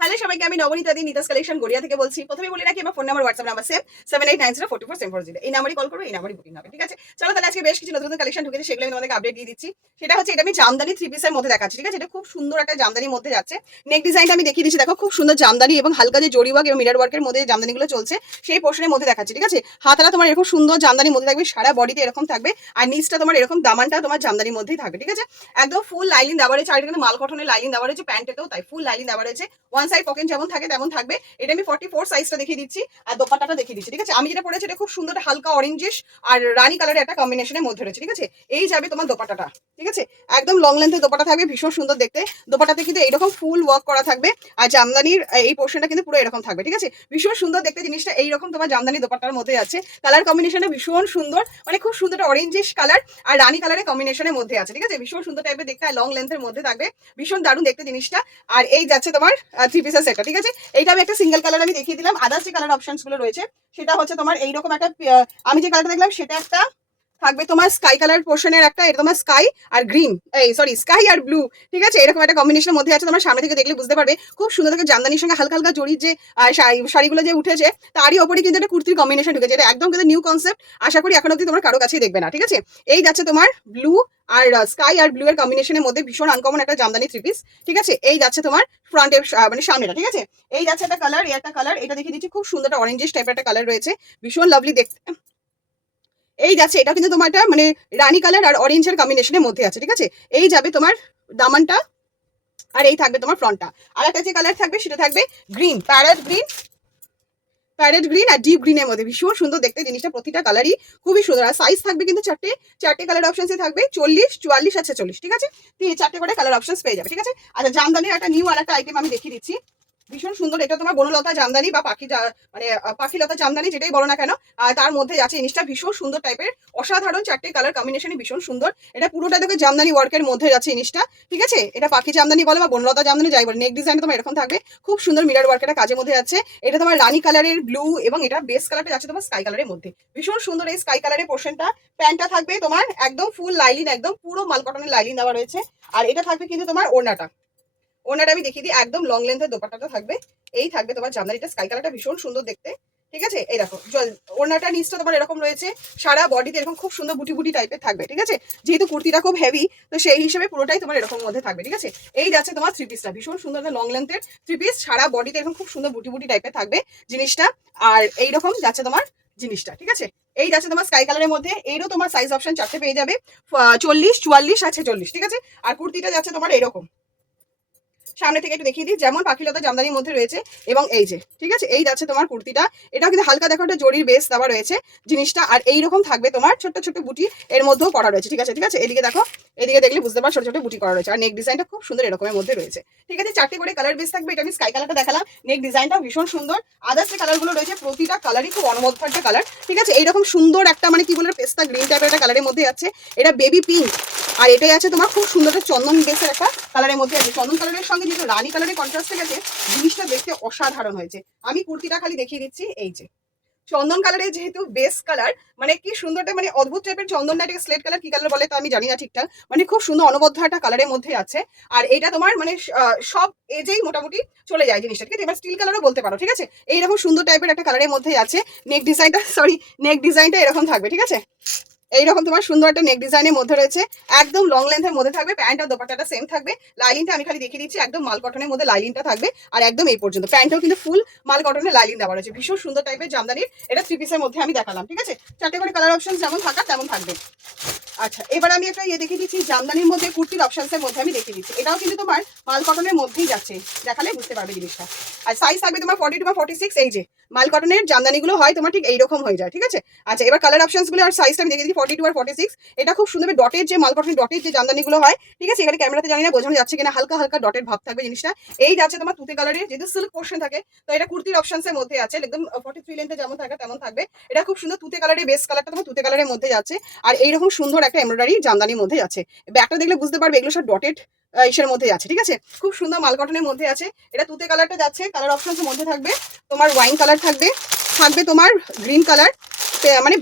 Hello সবাইকে, আমি নবনীতা দি, নিতাস collection Garia থেকে বলছি। প্রথমে বলি রাখি, আমার phone number, WhatsApp number same 7890444740। এই নাম্বারে কল করো, এই নাম্বারে বুকিং হবে, ঠিক আছে? চলো তাহলে আজকে বেশ কিছু নতুন নতুন কালেকশন ঢুকেছে, সেগুলো আমি তোমাদেরকে আপডেট দিয়ে দিচ্ছি। সেটা হচ্ছে, এটা আমি জামদানি 3 পিসের মধ্যে দেখাচ্ছি, ঠিক আছে? এটা খুব সুন্দর একটা জামদানির মধ্যে যাচ্ছে। নেক ডিজাইনটা আমি দেখিয়ে দিচ্ছি, দেখো খুব সুন্দর জামদানি এবং হালকা যে জরি ওয়ার্ক এবং মিরর ওয়ার্কের মধ্যে যে জামদানিগুলো চলছে সেই পোর্শনের মধ্যে দেখাচ্ছি, ঠিক আছে? হাতাটা তোমার এরকম সুন্দর জামদানির মধ্যে থাকবে, সারা বডিতে এরকম থাকবে, আর নিচটা তোমার এরকম দামানটা তোমার জামদানির মধ্যেই থাকবে, ঠিক আছে? একদম ফুল লাইলিন দেওয়া রয়েছে, আর এটা কিন্তু মাল কটনের লাইলিন দেওয়া রয়েছে, প্যান্টেতেও তাই ফুল লাইলিন দেওয়া রয়েছে। ওয়ান সাইড পকেট যেমন থাকে তেমন থাকবে। এটা আমি 44 সাইজটা দেখিয়ে দিচ্ছি, আর দোপাট্টাটা দেখিয়ে দিচ্ছি, ঠিক আছে? আমি যেটা পরেছি এটা খুব সুন্দর হালকা অরেঞ্জিশ আর রানী কালারের একটা কম্বিনেশনের মধ্যে রয়েছে, ঠিক আছে? এই যাবে তোমার দোপাট্টাটা, ঠিক আছে? একদম লং লেন্থের দোপাট্টা থাকবে, ভীষণ সুন্দর দেখতে। দোপাট্টাতে কিন্তু এইরকম ফুল ওয়ার্ক করা থাকবে, আর জামদানির এই পোর্শনটা কিন্তু পুরো এরকম থাকবে, ঠিক আছে? ভীষণ সুন্দর দেখতে জিনিসটা। এইরকম তোমার জামদানি দোপাট্টার মধ্যে আছে, কালার কম্বিনেশনটা ভীষণ সুন্দর, মানে খুব সুন্দর অরেঞ্জিশ কালার আর রানী কালারের কম্বিনেশনের মধ্যে আছে, ঠিক আছে? ভীষণ সুন্দর টাইপের দেখতে, আর লং লেন্থের মধ্যে থাকবে, ভীষণ দারুণ দেখতে জিনিসটা। আর এই যাচ্ছে তোমার 3 পিসের সেটটা, ঠিক আছে? এইটা আমি একটা সিঙ্গেল কালার আমি দেখিয়ে দিলাম। আদার্স যে কালার অপশনস গুলো রয়েছে সেটা হচ্ছে তোমার এইরকম একটা, আমি যে কালারটা দেখলাম সেটা একটা থাকবে তোমার স্কাই কালার পোর্শনের একটা, এটা তোমার স্কাই আর গ্রিন, এই সরি স্কাই আর ব্লু, ঠিক আছে? এরকম একটা কম্বিনেশনের মধ্যে আছে, তোমার সামনে থেকে দেখলে বুঝতে পারবে। খুব সুন্দর থেকে জামদানির সঙ্গে হালকা হালকা জরির যে শাড়িগুলো যে উঠেছে, তারই ওপরে কিন্তু একটা কুর্তির কম্বিনেশন ঢুকেছে। এটা একদম কিন্তু নিউ কনসেপ্ট, আশা করি এখন অব্দি তোমার কারো কাছেই দেখবে না, ঠিক আছে? এই যাচ্ছে তোমার ব্লু আর স্কাই আর ব্লু এর কম্বিনেশনের মধ্যে ভীষণ আনকমন একটা জামদানি 3 পিস, ঠিক আছে? এই যাচ্ছে তোমার ফ্রন্টের মানে সামনেটা, ঠিক আছে? এই যাচ্ছে একটা কালার, এই একটা কালার, এটা দেখিয়ে দিচ্ছি, খুব সুন্দর একটা অরেঞ্জিশ টাইপের একটা কালার রয়েছে, ভীষণ লাভলি দেখতে। এই যাচ্ছে, এটা কিন্তু তোমার একটা মানে রানী কালার আর অরেঞ্জের কম্বিনেশনের মধ্যে আছে, ঠিক আছে? এই যাবে তোমার দামানটা, আর এই থাকবে তোমার ফ্রন্টটা। আর একটা যে কালার থাকবে সেটা থাকবে গ্রিন, প্যারেট গ্রিন আর ডিপ গ্রিনের মধ্যে, ভীষণ সুন্দর দেখতে জিনিসটা। প্রতিটা কালারই খুবই সুন্দর, আর সাইজ থাকবে কিন্তু চারটে কালার অপশনসে থাকবে, 40, 44 আর 46, ঠিক আছে? চারটে করে কালার অপশনস পেয়ে যাবে, ঠিক আছে? আচ্ছা, জামদানির একটা নিউ আর একটা আইটেম আমি দেখিয়ে দিচ্ছি, ভীষণ সুন্দর। এটা তোমার বনলতা জামদানি বা মানে পাখিলতা জামদানি, যেটাই বলো না কেন, তার মধ্যে আছে জিনিসটা, ভীষণ সুন্দর টাইপের, অসাধারণ চারটে কালার কম্বিনেশনই ভীষণ সুন্দর। এটা পুরোটা দেখো জামদানি ওয়ার্কের মধ্যে আছে জিনিসটা, ঠিক আছে? এটা পাখি জামদানি বলে বা বনলতা জামদানি যাই বলে, নেক ডিজাইন তোমার এরকম থাকবে, খুব সুন্দর মিরর ওয়ার্ক একটা কাজের মধ্যে আছে। এটা তোমার রানী কালারের ব্লু এবং এটা বেস কালারটা যাচ্ছে তোমার স্কাই কালারের মধ্যে, ভীষণ সুন্দর এই স্কাই কালারের পোর্শনটা। প্যান্টটা থাকবে তোমার একদম ফুল লাইলিন, একদম পুরো মাল কটনের লাইলিন দেওয়া রয়েছে। আর এটা থাকবে কিন্তু তোমার ওড়নাটা আমি দেখিয়ে দিই, একদম লং লেন্থের দোপাট্টাটা থাকবে। এই থাকবে তোমার জামদানিটা, স্কাই কালারটা ভীষণ সুন্দর দেখতে, ঠিক আছে? এই দেখো ওড়নাটা নিচটা তোমার এরকম রয়েছে, সারা বডিতে এরকম খুব সুন্দর বুটি বুটি টাইপের থাকবে, ঠিক আছে? যেহেতু কুর্তিটা খুব হেভি, তো সেই হিসেবে পুরোটাই তোমার এরকম মধ্যে থাকবে, ঠিক আছে? এই যাচ্ছে তোমার 3 পিসটা, ভীষণ সুন্দর লং লেন্থের 3 পিস, সারা বডিতে এরকম খুব সুন্দর বুটি বুটি টাইপের থাকবে জিনিসটা। আর এইরকম যাচ্ছে তোমার জিনিসটা, ঠিক আছে? এই যাচ্ছে তোমার স্কাই কালারের মধ্যে, এরও তোমার সাইজ অপশন চারটে পেয়ে যাবে, 40, 44 আর 46, ঠিক আছে? আর কুর্তিটা যাচ্ছে তোমার এরকম, সামনে থেকে একটু দেখিয়ে দিই, যেমন পাখিলতা জামদানির মধ্যে রয়েছে, এবং এই যে, ঠিক আছে? এই যাচ্ছে তোমার কুর্তিটা, এটাও কিন্তু হালকা দেখো একটা জরির বেস দেওয়া রয়েছে জিনিসটা। আর এইরকম থাকবে তোমার ছোট্ট ছোট্ট বুটি এর মধ্যেও করা রয়েছে, ঠিক আছে? ঠিক আছে, এদিকে দেখো, এদিকে দেখলে বুঝতে পারো ছোট ছোট বুটি করা রয়েছে, আর নেক ডিজাইনটা খুব সুন্দর এরকমের মধ্যে রয়েছে, ঠিক আছে? চারটে করে কালার বেস থাকবে। এটা আমি স্কাই কালারটা দেখালাম, নেক ডিজাইনটা ভীষণ সুন্দর। আদার্স যে কালারগুলো রয়েছে প্রতিটা কালারই খুব অনবদ্য একটা কালার, ঠিক আছে? এইরকম সুন্দর একটা মানে কি বলে পেস্তা গ্রিন টাইপের একটা কালারের মধ্যে আছে, এটা বেবি পিঙ্ক, আর এটাই আছে তোমার খুব সুন্দর একটা চন্দন বেসের একটা কালারের মধ্যে আছে। চন্দন কালারের সঙ্গে যেহেতু রানী কালারের কন্ট্রাস্টে গেছে, জিনিসটা দেখতে অসাধারণ হয়েছে। আমি কুর্তিটা খালি দেখিয়ে দিচ্ছি, এই যে চন্দন কালারের যেহেতু বেস কালার, মানে কি সুন্দরটা, মানে অদ্ভুত টাইপের চন্দন, না স্লেট কালার কি কালার বলে তো আমি জানি না ঠিকঠাক, মানে খুব সুন্দর অনবদ্য একটা কালারের মধ্যে আছে। আর এটা তোমার মানে সব এজেই মোটামুটি চলে যায় জিনিসটা, ঠিক আছে? এবার স্টিল কালারও বলতে পারো, ঠিক আছে? এইরকম সুন্দর টাইপের একটা কালারের মধ্যে আছে। নেক ডিজাইনটা এরকম থাকবে, ঠিক আছে? এইরকম তোমার সুন্দর একটা নেক ডিজাইনের মধ্যে রয়েছে, একদম লং লেন্থের মধ্যে থাকবে, প্যান্ট আর দোপাট্টাটা সেম থাকবে। লাইলিনটা আমি খালি দেখিয়ে দিচ্ছি, একদম মাল কটনের মধ্যে লাইলিনটা থাকবে, আর একদম এই পর্যন্ত প্যান্টটাও কিন্তু ফুল মাল কটনের লাইলিন দেওয়া রয়েছে, ভীষণ সুন্দর টাইপের জামদানির। এটা 3 পিসের মধ্যে আমি দেখালাম, ঠিক আছে? চারটে করে কালার অপশন যেমন থাকা তেমন থাকবে। আচ্ছা, এবার আমি একটা দেখিয়ে দিচ্ছি জামদানির মধ্যে কুর্তির অপশনসের মধ্যে আমি দেখিয়ে দিচ্ছি। এটাও কিন্তু তোমার মাল কটনের মধ্যেই যাচ্ছে, দেখালে বুঝতে পারবে জিনিসটা। আর সাইজ থাকবে তোমার 42 বা 46, এই যে মাল কটনের জামদানিগুলো হয় তোমার ঠিক এইরকম হয়ে যায়, ঠিক আছে? আচ্ছা, এবার কালার অপশনসগুলো আর সাইজটা আমি দেখিয়ে দিচ্ছি, 42 আর 46। এটা খুব সুন্দর ডটের যে মাল কটনের ডটের যে জামদানিগুলো হয়, ঠিক আছে? এখানে ক্যামেরাতে জানি না বোঝানো যাচ্ছে কিনা, হালকা হালকা ডটের ভাব থাকবে জিনিসটা। এই যাচ্ছে তোমার তুতে কালারের, যেহেতু সিল্ক পোর্শন থাকে, তো এটা কুর্তির অপশনসের মধ্যে আছে, একদম 43 লেন্থে যেমন থাকে তেমন থাকবে। এটা খুব সুন্দর তুতে কালারের, বেস কালারটা তোমার তুতে কালারের মধ্যে যাচ্ছে, আর এইরকম সুন্দর একটা এমব্রয়ডারি জামদানির মধ্যে আছে। ব্যাগটা দেখলে বুঝতে পারবে এগুলো সব ডটেড ইসের মধ্যে আছে, ঠিক আছে? খুব সুন্দর মাল কটনের মধ্যে আছে। এটা তুতে কালারটা যাচ্ছে, কালার অপশনসের মধ্যে থাকবে তোমার ওয়াইন কালার থাকবে তোমার গ্রিন কালার, মানে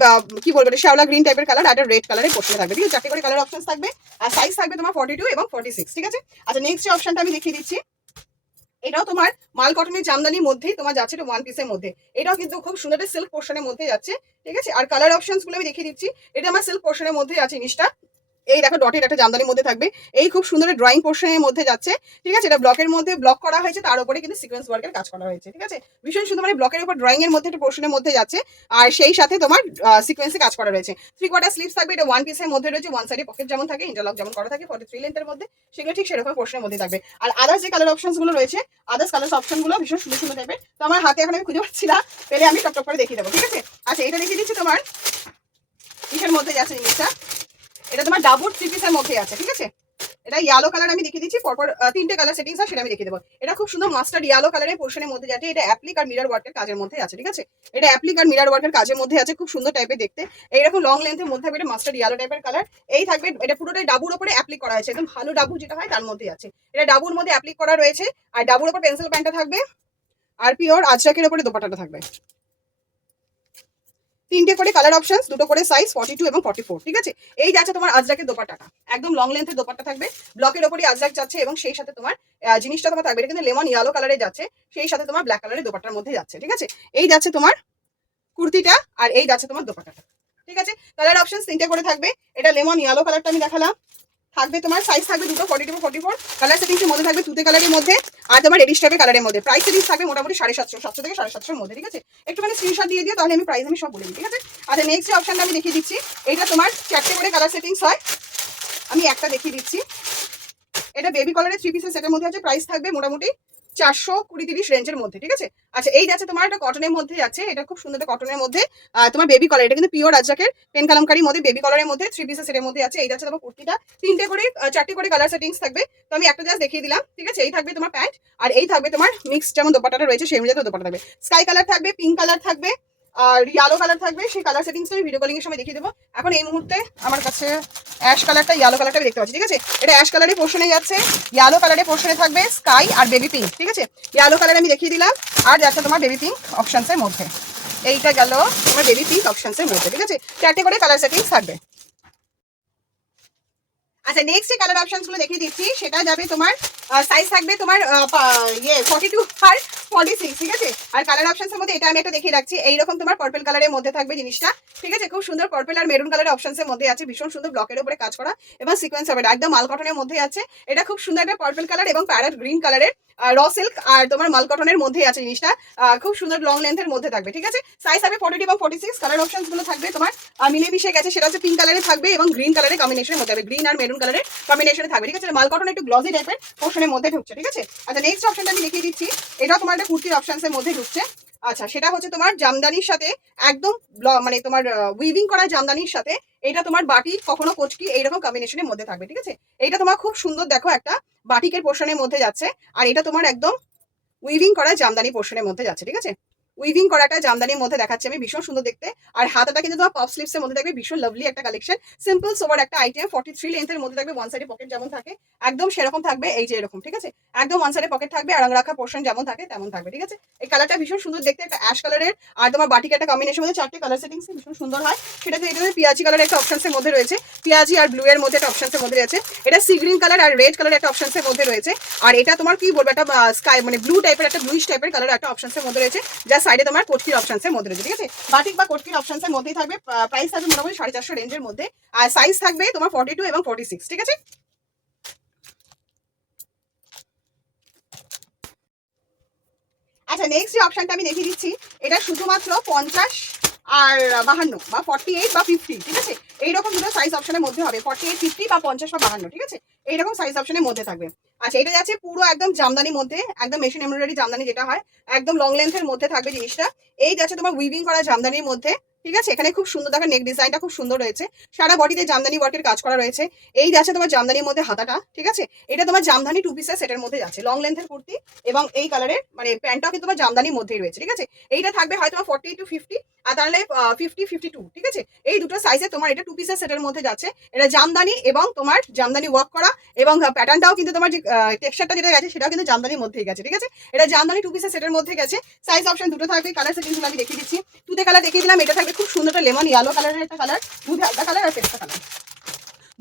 কি বলবো, শ্যাওলা গ্রিন টাইপের কালার, আর রেড কালারের পোর্শন থাকবে, ঠিক আছে? চারটে করে কালার অপশন থাকবে, আর সাইজ থাকবে তোমার 42 এবং 46, ঠিক আছে? আচ্ছা, নেক্সট যে অপশনটা আমি দেখিয়ে দিচ্ছি, এটাও তোমার মাল কটনের জামদানির মধ্যেই তোমার যাচ্ছে এটা ওয়ান পিসের মধ্যে। এটাও কিন্তু খুব সুন্দর একটা সিল্ক পোর্শনের মধ্যে যাচ্ছে, ঠিক আছে। আর কালার অপশনস গুলো আমি দেখিয়ে দিচ্ছি। এটা আমার সিল্ক পোর্শনের মধ্যে আছে জিনিসটা। এই দেখো ডটের একটা জামদানির মধ্যে থাকবে, এই খুব সুন্দর ড্রয়িং পোর্শনের মধ্যে যাচ্ছে, ঠিক আছে। এটা ব্লকের মধ্যে ব্লক করা হয়েছে, তার উপরে কিন্তু সিকোয়েন্স ওয়ার্কের কাজ করা হয়েছে, ঠিক আছে। ভীষণ সুন্দর, মানে ব্লকের উপর ড্রয়িং এর মধ্যে একটা পোর্শনের মধ্যে যাচ্ছে, আর সেই সাথে তোমার সিকোয়েন্সে কাজ করা রয়েছে। 3/4 স্লিভস থাকবে, এটা ওয়ান পিসের মধ্যে রয়েছে। ওয়ান সাইডে পকেট যেমন থাকে, ইন্টারলক যেমন করা থাকে 43 লেন্থের মধ্যে, সেগুলো ঠিক সেরকম পোর্শনের মধ্যে থাকবে। আর আদার্স যে কালার অপশনস গুলো রয়েছে, আদার্স কালার অপশন গুলো ভীষণ সুন্দর সুন্দর টাইপের। তো আমার হাতে এখন আমি খুঁজে পাচ্ছি না, পেলে আমি টপ টপ করে দেখিয়ে দেবো, ঠিক আছে। আচ্ছা, এটা দেখিয়ে দিচ্ছি তোমার কিসের মধ্যে যাচ্ছে জিনিসটা। এটা তোমার ডাবুর 3 পিসের মধ্যে আছে, ঠিক আছে। এটা ইয়েলো কালার আমি দেখিয়ে দিচ্ছি, পরপর 3টে কালার সেটিংস আছে, সেটা আমি দেখিয়ে দেবো। এটা খুব সুন্দর মাস্টার্ড ইয়েলো কালারের পোর্শনের মধ্যে যাচ্ছে। এটা অ্যাপ্লিক আর মিরর ওয়ার্কের কাজের মধ্যে আছে, ঠিক আছে। এটা অ্যাপ্লিক আর মিরর ওয়ার্কের কাজের মধ্যে আছে, খুব সুন্দর টাইপের দেখতে। এইরকম লং লেন্থের মধ্যে থাকবে, এটা মাস্টার্ড ইয়েলো টাইপের কালার। এই থাকবে, এটা পুরোটাই ডাবুর উপরে অ্যাপ্লিক করা আছে, একদম ভালো ডাবু যেটা হয় তার মধ্যে আছে। এটা ডাবুর মধ্যে অ্যাপ্লিক করা রয়েছে, আর ডাবুর উপর পেন্সিল প্যান্টটা থাকবে, আর পিওর আজরাকের উপরে দোপাট্টাটা থাকবে। 3টে করে কালার অপশনস, 2টো করে সাইজ 42 এবং 44, ঠিক আছে। এই যাচ্ছে তোমার আজরাকের দোপাট্টাটা, একদম লং লেন্থের দোপাট্টা থাকবে, ব্লকের উপরই আজরাক যাচ্ছে, এবং সেই সাথে তোমার জিনিসটা তোমার থাকবে, এটা কিন্তু লেমন ইয়েলো কালারে যাচ্ছে, সেই সাথে তোমার ব্ল্যাক কালারের দোপাট্টার মধ্যে যাচ্ছে, ঠিক আছে। এই যাচ্ছে তোমার কুর্তিটা, আর এই যাচ্ছে তোমার দোপাট্টাটা, ঠিক আছে। কালার অপশনস 3টে করে থাকবে। এটা লেমন ইয়েলো কালারটা আমি দেখালাম, থাকবে তোমার সাইজ থাকবে 2টো 42 44, কালার সেটিংসের মধ্যে থাকবে তুতে কালারের মধ্যে, আর তোমার রেডিশ টাইপের কালারের মধ্যে। প্রাইস সেটিংস থাকবে মোটামুটি 750 700 থেকে 750 মধ্যে, ঠিক আছে। একটুখানি স্ক্রিনশট দিয়ে দিও, তাহলে আমি প্রাইস আমি সব বলে দিই, ঠিক আছে। আচ্ছা, নেক্সট যে অপশনটা আমি দেখিয়ে দিচ্ছি, এটা তোমার 4টে করে কালার সেটিংস হয়, আমি একটা দেখিয়ে দিচ্ছি। এটা বেবি কালারের 3 পিসের সেটের মধ্যে আছে, প্রাইস থাকবে মোটামুটি 420-30 রেঞ্জের মধ্যে, ঠিক আছে। আচ্ছা, এই যাচ্ছে তোমার একটা কটনের মধ্যে যাচ্ছে, এটা খুব সুন্দর একটা কটনের মধ্যে, তোমার বেবি কালার, এটা কিন্তু পিওর আজরাকের পেন কালামকারীর মধ্যে বেবি কালারের মধ্যে 3 পিসের সেটের মধ্যে আছে। এই যাচ্ছে তোমার কুর্তিটা, 4টে করে কালার সেটিংস থাকবে, তো আমি একটা জাস্ট দেখিয়ে দিলাম, ঠিক আছে। এই থাকবে তোমার প্যান্ট, আর এই থাকবে তোমার মিক্স যেমন দোপাট্টাটা রয়েছে সেই অনুযায়ী দোপাট্টা থাকবে। স্কাই কালার থাকবে, পিঙ্ক কালার থাকবে, আর ইয়েলো কালার থাকবে। সেই কালার সেটিংসটা আমি ভিডিও কলিং এর সময় দেখিয়ে দেবো। এখন এই মুহূর্তে আমার কাছে অ্যাশ কালারটা, ইয়েলো কালারটা দেখতে পাচ্ছি, ঠিক আছে। এটা অ্যাশ কালারের পোর্শনে যাচ্ছে, ইয়েলো কালারের পোর্শনে থাকবে স্কাই আর বেবি পিঙ্ক, ঠিক আছে। ইয়েলো কালার আমি দেখিয়ে দিলাম, আর যাচ্ছে তোমার বেবি পিঙ্ক অপশনসের মধ্যে। এইটা গেল তোমার বেবি পিঙ্ক অপশনসের মধ্যে, ঠিক আছে। 4টে করে কালার সেটিংস থাকবে। আচ্ছা, নেক্সট যে কালার অপশনস গুলো দেখিয়ে দিচ্ছি, সেটা যাবে তোমার সাইজ থাকবে তোমার 42 আর 46, ঠিক আছে। আর কালার অপশনস এর মধ্যে এটা আমি একটা দেখিয়ে রাখছি, এইরকম তোমার পার্পল কালারের মধ্যে থাকবে জিনিসটা, ঠিক আছে। খুব সুন্দর পার্পল আর মেরুন কালারের অপশনস এর মধ্যে আছে, ভীষণ সুন্দর ব্লকের উপরে কাজ করা এবং সিকোয়েন্স হবে, একদম মাল কটনের মধ্যে আছে। এটা খুব সুন্দর একটা পার্পল কালার এবং প্যারট গ্রিন কালারের র সিল্ক আর তোমার মাল কটনের মধ্যে আছে জিনিসটা, খুব সুন্দর লং লেন্থের মধ্যে থাকবে, ঠিক আছে। সাইজ হবে 42 এবং 46। কালার অপশনস গুলো থাকবে তোমার মিলে মিশে গেছে, সেটা হচ্ছে পিঙ্ক কালারে থাকবে এবং গ্রিন কালারের কম্বিনেশনের মধ্যে হবে, গ্রিন আর মেরুন কালারের কম্বিনেশনে থাকবে, ঠিক আছে। মাল কটন একটু গ্লসি টাইপের পোর্শনের মধ্যে ঢুকছে, ঠিক আছে। আচ্ছা, নেক্সট অপশনটা আমি দেখিয়ে দিচ্ছি, এটা তোমার একটা কুর্তির অপশনস এর মধ্যে ঢুকছে। আচ্ছা, সেটা হচ্ছে তোমার জামদানির সাথে একদম মানে তোমার উইভিং করা জামদানির সাথে এটা তোমার বাটিক কখনো কোচকি এইরকম কম্বিনেশনের মধ্যে থাকবে, ঠিক আছে। এটা তোমার খুব সুন্দর দেখো একটা বাটিকের পোর্শনের মধ্যে যাচ্ছে, আর এটা তোমার একদম উইভিং করা জামদানি পোর্শনের মধ্যে যাচ্ছে, ঠিক আছে। উইভিং করাটা জামদানির মধ্যে দেখাচ্ছে আমি, ভীষণ সুন্দর দেখতে। আর হাতাটা কিন্তু তোমার পপ স্লিভস এর মধ্যে থাকবে, ভীষণ লাভলি একটা কালেকশন, সিম্পল সোবার একটা আইটেম। 43 লেন্থের মধ্যে থাকবে, ওয়ান সাইডে পকেট যেমন থাকে একদম সেরকম থাকবে, এই যে এরকম, ঠিক আছে। একদম ওয়ান সাইডে পকেট থাকবে, আর রাখা পোর্শন যেমন থাকে তেমন থাকবে, ঠিক আছে। এই কালারটা ভীষণ সুন্দর দেখতে, একটা অ্যাশ কালারের আর তোমার বাটিক একটা কম্বিনেশন মধ্যে 4টে কালার সেটিংস ভীষণ সুন্দর হয়। সেটা তো এটা পিয়াজি কালারের একটা অপশনস এর মধ্যে রয়েছে, পিয়াজি আর ব্লু এর মধ্যে একটা অপশনস এর মধ্যে রয়েছে। এটা সি গ্রিন কালার আর রেড কালার একটা অপশনস এর মধ্যে রয়েছে। আর এটা তোমার কি বলবো, একটা স্কাই মানে ব্লু টাইপের একটা ব্লুইশ টাইপের কালার একটা অপশনস এর মধ্যে রয়েছে, যার সাইডে তোমার কোটকির অপশনস এর মধ্যে রয়েছে, ঠিক আছে। বাটিক বা কোটকির অপশনস এর মধ্যেই থাকবে, প্রাইস থাকবে মোটামুটি 450 রেঞ্জের মধ্যে, আর সাইজ থাকবে তোমার 42 এবং 46, ঠিক আছে। আচ্ছা, নেক্সট যে অপশনটা আমি দেখিয়ে দিচ্ছি, এটা শুধুমাত্র 50 আর 52 বা 48 বা 50, ঠিক আছে। এইরকম দুটো সাইজ অপশনের মধ্যে হবে, 48, 50 বা 50 বা 52, ঠিক আছে। এইরকম সাইজ অপশনের মধ্যে থাকবে। আচ্ছা, এটা যাচ্ছে পুরো একদম জামদানির মধ্যে, একদম মেশিন এমব্রয়ডারি জামদানি যেটা হয়, একদম লং লেন্থের মধ্যে থাকবে জিনিসটা। এই যাচ্ছে তোমার উইভিং করা জামদানির মধ্যে, ঠিক আছে। এখানে খুব সুন্দর দেখো নেক ডিজাইনটা খুব সুন্দর রয়েছে, সারা বডিতে জামদানি ওয়ার্কের কাজ করা রয়েছে। এই যাচ্ছে তোমার জামদানির মধ্যে হাতাটা, ঠিক আছে। এটা তোমার জামদানি 2 পিসের সেটের মধ্যে যাচ্ছে, লং লেন্থের কুর্তি এবং এই কালারের মানে প্যান্টটাও কিন্তু তোমার জামদানির মধ্যেই রয়েছে, ঠিক আছে। এইটা থাকবে হয়তো 40 to 50, আর তাহলে 50 52, ঠিক আছে। এই দুটো সাইজে তোমার এটা 2 পিসের সেটের মধ্যে যাচ্ছে। এটা জামদানি এবং তোমার জামদানি ওয়ার্ক করা, এবং প্যাটার্নটাও কিন্তু তোমার যে টেক্সচারটা যেটা গেছে সেটাও কিন্তু জামদানির মধ্যেই গেছে, ঠিক আছে। এটা জামদানি 2 পিসের সেটের মধ্যে গেছে। সাইজ অপশন দুটো থাকবে, কালার সেটিংসগুলো আমি দেখিয়ে দিচ্ছি। তুতে কালার দেখিয়ে দিলাম, এটা থাকবে খুব সুন্দর একটা লেমন ইয়েলো কালারের একটা কালার, দুধে আলাদা কালার আর পেস্তা কালার।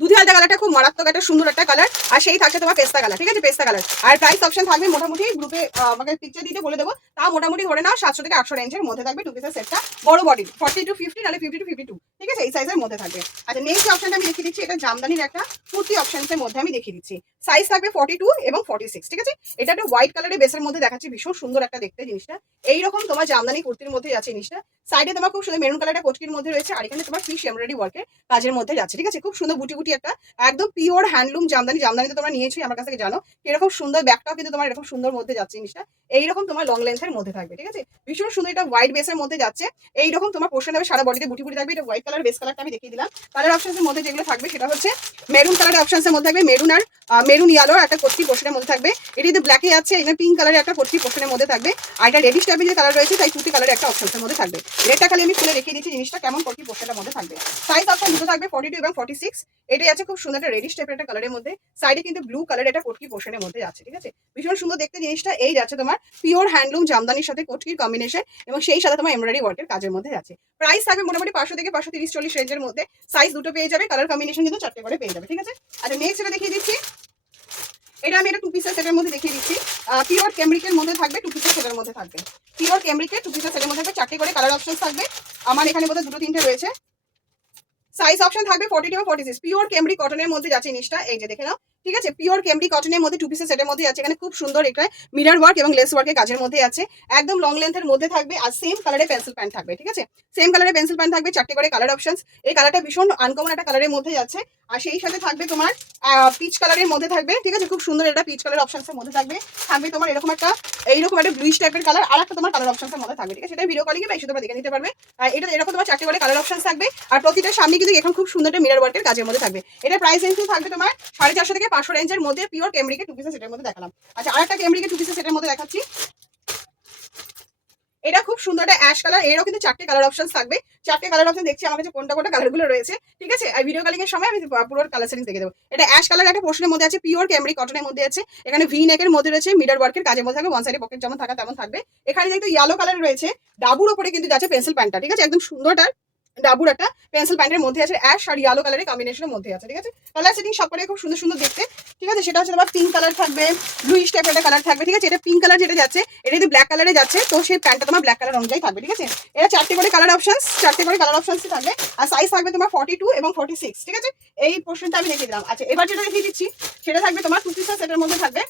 দুধি হালদা কালারটা খুব মারাত্মক একটা সুন্দর একটা কালার, আর সেই থাকছে তোমার পেস্তা কালার, ঠিক আছে, পেস্তা কালার। আর প্রাইস অপশন থাকবে মোটামুটি গ্রুপে আমাকে পিকচার দিতে বলে দেবো, তাও মোটামুটি ধরে নাও 700 থেকে 800 রেঞ্জের মধ্যে থাকবে 2 পিসের সেটটা, বড় বডি 40 to 50 নাহলে 50 to 52, ঠিক আছে, এই সাইজের মধ্যে থাকবে। আচ্ছা নেক্সট অপশনটা আমি দেখিয়ে দিচ্ছি, এটা জামদানির একটা কুর্তি অপশনসের মধ্যে আমি দেখিয়ে দিচ্ছি। সাইজ থাকবে 42 এবং 46, ঠিক আছে। এটা একটা হোয়াইট কালারের বেসের মধ্যে দেখাচ্ছি, ভীষণ সুন্দর একটা দেখতে জিনিসটা। এইরকম তোমার জামদানি কুর্তির মধ্যে আছে জিনিসটা। সাইডে তোমার খুব সুন্দর মেরুন কালারটা কোচকির মধ্যে রয়েছে, আর এখানে তোমার ফিশ এমব্রয়ডারি ওয়ার্কের কাজের মধ্যে যাচ্ছে, ঠিক আছে। খুব সুন্দর বুটি বুটি একটা একদম পিওর হ্যান্ডলুম জামদানি। জামদানি তো তোমরা নিয়েছি আমার কাছ থেকে, জানো এরকম সুন্দর ব্যাগটাও কিন্তু তোমার এরকম সুন্দর মধ্যে যাচ্ছে জিনিসটা। এইরকম তোমার লং লেন্থের মধ্যে থাকবে, ঠিক আছে, ভীষণ সুন্দর। এটা হোয়াইট বেসের মধ্যে যাচ্ছে, এইরকম তোমার পোর্শন হবে, সারা বডিতে বুটি বুটি থাকবে। এটা হোয়াইট কালার বেস কালারটা আমি দেখিয়ে দিলাম। কালার অপশনসের মধ্যে যেগুলো থাকবে সেটা হচ্ছে মেরুন কালারের অপশনসের মধ্যে থাকবে, মেরুন আর মেরুন ইয়ালো একটা কোটি পোর্শনের মধ্যে থাকবে। এটা যদি ব্ল্যাকে আছে, এখানে পিঙ্ক কালারের একটা কোটি পোর্শনের মধ্যে থাকবে। আর এটা রেডিশ টাইপের যে কালার রয়েছে তাই তুতি কালারের একটা অপশনসের মধ্যে থাকবে। রেডটা খালি আমি খুলে দেখিয়ে দিচ্ছি জিনিসটা কেমন কোটি পোর্শনের মধ্যে থাকবে। সাইজ অপশন দুটো থাকবে 42 এবং 46। এটাই আছে খুব সুন্দর একটা রেডিশ টাইপের একটা কালারের মধ্যে, সাইডে কিন্তু ব্লু কালারের একটা কোটকি পোর্শনের মধ্যে আছে, ঠিক আছে, ভীষণ সুন্দর দেখতে জিনিসটা। এই যাচ্ছে তোমার পিওর হ্যান্ডলুম জামদানির সাথে কোটকির কম্বিনেশন, এবং সেই সাথে তোমার এমব্রয়ডারি ওয়ার্কের কাজের মধ্যে আছে। প্রাইস থাকবে মোটামুটি 500 থেকে 530-40 রেঞ্জের মধ্যে। সাইজ দুটো পেয়ে যাবে, কালার কম্বিনেশন কিন্তু 4টে করে পেয়ে যাবে, ঠিক আছে। আচ্ছা নেক্সট এটা দেখিয়ে দিচ্ছি, এটা আমি একটা 2 পিসের সেটের মধ্যে দেখিয়ে দিচ্ছি। পিওর ক্যামব্রিকের মধ্যে থাকবে, 2 পিসের সেটের মধ্যে থাকবে। পিওর ক্যামব্রিকের 2 পিসের সেটের মধ্যে থাকবে, 4টে করে কালার অপশন থাকবে। আমার এখানে বোধহয় 2-3টে রয়েছে। সাইজ অপশন থাকবে 42 এবং 46। পিওর ক্যামব্রিক কটনের মধ্যে যাচ্ছে জিনিসটা, এই যে দেখে নাও, ঠিক আছে। পিওর ক্যামব্রিক কটনের মধ্যে 2 পিসের সেটের মধ্যে আছে। এখানে খুব সুন্দর একটা মিরর ওয়ার্ক এবং লেস ওয়ার্কের কাজের মধ্যে আছে, একদম লং লেন্থের মধ্যে থাকবে। আর সেম কালারের পেন্সিল প্যান্ট থাকবে, ঠিক আছে, সেম কালারের পেন্সিল প্যান্ট থাকবে। 4টে করে কালার অপশনস। এই কালারটা ভীষণ আনকমন একটা কালারের মধ্যে যাচ্ছে। আর সেই সাথে থাকবে তোমার পিচ কালারের মধ্যে থাকবে, ঠিক আছে, খুব সুন্দর এটা পিচ কালার অপশনসের মধ্যে থাকবে। থাকবে তোমার এরকম একটা এইরকম একটা ব্লুইশ টাইপের কালার, আর একটা তোমার কালার অপশনসের মধ্যে থাকবে, ঠিক আছে। সেটা ভিডিও কলিংয়ে বা এসে তোমরা দেখে নিতে পারবে। এটা এরকম তোমার 4টে করে কালার অপশনস থাকবে, আর প্রতিটার সামনে কিন্তু এখন খুব সুন্দর একটা মিরর ওয়ার্কের কাজের মধ্যে থাকবে। এটা প্রাইস রেঞ্জ থাকবে তোমার 450 থেকে 500 রেঞ্জের মধ্যে। পিওর ক্যামব্রিকের 2 পিসের সেটের মধ্যে দেখালাম। আচ্ছা আরেকটা ক্যামব্রিকের 2 পিসের সেটের মধ্যে দেখাচ্ছি। এটা খুব সুন্দর একটা অ্যাশ কালার, এরও কিন্তু 4টে কালার অপশন থাকবে। 4টে কালার অপশন দেখছি আমার কাছে কোনটা কোনটা কালারগুলো রয়েছে, ঠিক আছে। আর ভিডিও কলিং এর সময় আমি পুরো কালার সেটিংস দেখে দেবো। এটা অ্যাশ কালার একটা পোর্শনের মধ্যে আছে, পিওর ক্যামব্রিক কটনের মধ্যে আছে। এখানে ভি নেকের মধ্যে রয়েছে, মিরর ওয়ার্কের কাজের মধ্যে থাকবে। ওয়ান সাইডে পকেট যেমন থাকা তেমন থাকবে। এখানে যেহেতু ইয়েলো কালার রয়েছে, ডাবুর উপরে কিন্তু যাচ্ছে পেন্সিল প্যান্টটা, ঠিক আছে, একদম সুন্দরটা ডাবুর একটা পেন্সিল প্যান্টের মধ্যে আছে, অ্যাশ আর ইয়েলো কালারের কম্বিনেশনের মধ্যে আছে, ঠিক আছে। কালার সেটিং সব করে খুব সুন্দর সুন্দর দেখতে, ঠিক আছে। সেটা হচ্ছে তোমার পিঙ্ক কালার থাকবে, ব্লুইশ টাইপের একটা কালার থাকবে, ঠিক আছে। এটা পিঙ্ক কালার যেটা যাচ্ছে, এটা যদি ব্ল্যাক কালারে যাচ্ছে তো সেই প্যান্টটা তোমার ব্ল্যাক কালার অনুযায়ী থাকবে, ঠিক আছে। এটা 4টে করে কালার অপশনস, 4টে করে কালার অপশনস থাকবে। আর সাইজ থাকবে তোমার 42 এবং 46, ঠিক আছে। এই পোর্শনটা আমি দেখিয়ে দিলাম। আচ্ছা এবার যেটা দেখিয়ে দিচ্ছি সেটা থাকবে তোমার 2 পিসের সেটের মধ্যে থাকবে।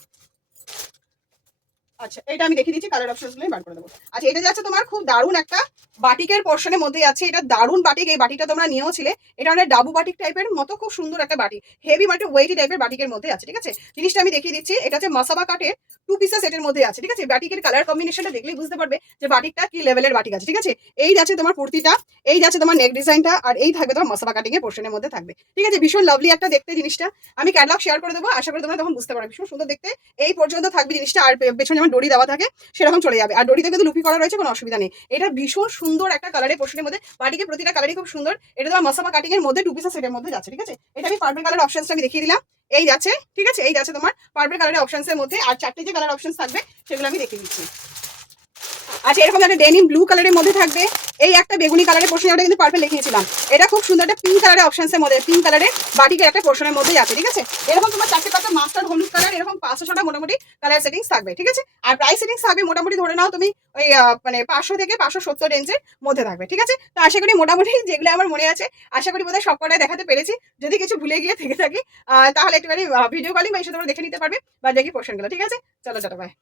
আচ্ছা এটা আমি দেখিয়ে দিচ্ছি, কালার অপশনসগুলো বার করে দেবো। আচ্ছা এটা যাচ্ছে তোমার খুব দারুণ একটা বাটিকের পোর্শনের মধ্যে আছে। এটা দারুণ বাটিক, এই বাটিটা তোমরা নিয়েও ছিলে। এটা অনেক ডাবু বাটিক টাইপের মতো, খুব সুন্দর একটা বাটিক, হেভি মানে ওয়েটি টাইপের বাটিকের মধ্যে আছে, ঠিক আছে। জিনিসটা আমি দেখিয়ে দিচ্ছি, এটা হচ্ছে মাসাবা কাটের 2 পিসের সেটের মধ্যে আছে, ঠিক আছে। বাটিকের কালার কম্বিনেশনটা দেখলেই বুঝতে পারবে যে বাটিকটা কি লেভেলের বাটিক আছে, ঠিক আছে। এই যাচ্ছে তোমার কুর্তিটা, এই যাচ্ছে তোমার নেক ডিজাইনটা, আর এই থাকবে তোমার মাসাবা কাটিং এর পোর্শনের মধ্যে থাকবে, ঠিক আছে। ভীষণ লাভলি একটা দেখতে জিনিসটা। আমি ক্যাটালগ শেয়ার করে দেবো, আশা করি তোমরা তখন বুঝতে পারবে। ভীষণ সুন্দর দেখতে এই পর্যন্ত থাকবে জিনিসটা। আর পেছনে যেমন ডরি দেওয়া থাকে সেরকম চলে যাবে, আর ডরিতে কিন্তু লুপি করা রয়েছে, কোনো অসুবিধা নেই। এটা ভীষণ সুন্দর একটা কালারের পোর্শনের মধ্যে, বাটিকে প্রতিটা কালারই খুব সুন্দর। এটা তোমার মাসাবা কাটিং এর মধ্যে 2 পিসের সেটের মধ্যে যাচ্ছে, ঠিক আছে। এটা আমি পার্পল কালার অপশনসটা আমি দেখিয়ে দিলাম, এই যাচ্ছে, ঠিক আছে। এই যাচ্ছে তোমার পার্পল কালারের অপশনসের মধ্যে, আর 4টে যে কালার অপশনস থাকবে সেগুলো আমি দেখিয়ে দিচ্ছি। আচ্ছা এরকম একটা ডেনিম ব্লু কালারের মধ্যে থাকবে, এই একটা বেগুনি কালারের পোর্শন, ওটা কিন্তু পার্পল লিখিয়েছিলাম। এটা খুব সুন্দর একটা পিঙ্ক কালারের অপশনসের মধ্যে, পিঙ্ক কালারের বাটিকের একটা পোর্শনের মধ্যে আছে, ঠিক আছে। এরকম তোমার 4টে 5টা মাস্টার্ড হলুদ কালার, এরকম 500-6টা মোটামুটি কালার সেটিংস থাকবে, ঠিক আছে। আর প্রাইস সেটিংস থাকবে মোটামুটি ধরে নাও তুমি ওই মানে 500 থেকে 570 রেঞ্জের মধ্যে থাকবে, ঠিক আছে। তো আশা করি মোটামুটি যেগুলো আমার মনে আছে, আশা করি বোধহয় সব কটাই দেখাতে পেরেছি। যদি কিছু ভুলে গিয়ে থেকে থাকি তাহলে একটুখানি ভিডিও কলিং বা এসে তোমরা দেখে নিতে পারবে বা দেখি পোর্শনগুলো, ঠিক আছে। চলো টাটা বাই।